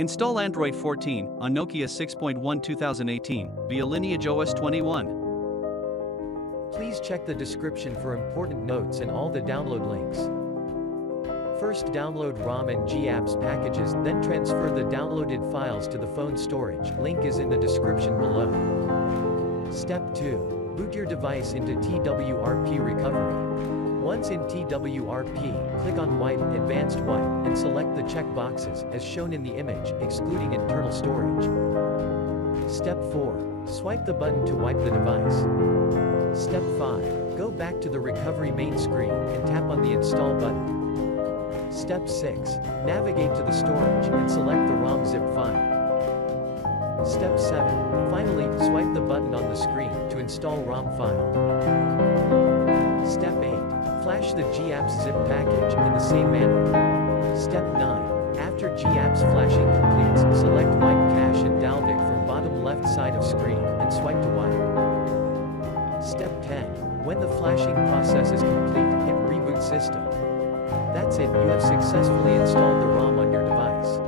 Install Android 14 on Nokia 6.1 2018 via LineageOS 21. Please check the description for important notes and all the download links. First, download ROM and GApps packages, then transfer the downloaded files to the phone storage. Link is in the description below. Step 2. Boot your device into TWRP recovery. Once in TWRP, click on Wipe, Advanced Wipe, and select the check boxes, as shown in the image, excluding internal storage. Step 4. Swipe the button to wipe the device. Step 5. Go back to the recovery main screen, and tap on the Install button. Step 6. Navigate to the storage, and select the ROM zip file. Step 7. Finally, swipe the button on the screen to install ROM file. Step 8. Flash the GApps zip package in the same manner. Step 9. After GApps flashing completes, select Wipe Cache and Dalvik from bottom left side of screen, and swipe to wipe. Step 10. When the flashing process is complete, hit Reboot System. That's it, you have successfully installed the ROM on your device.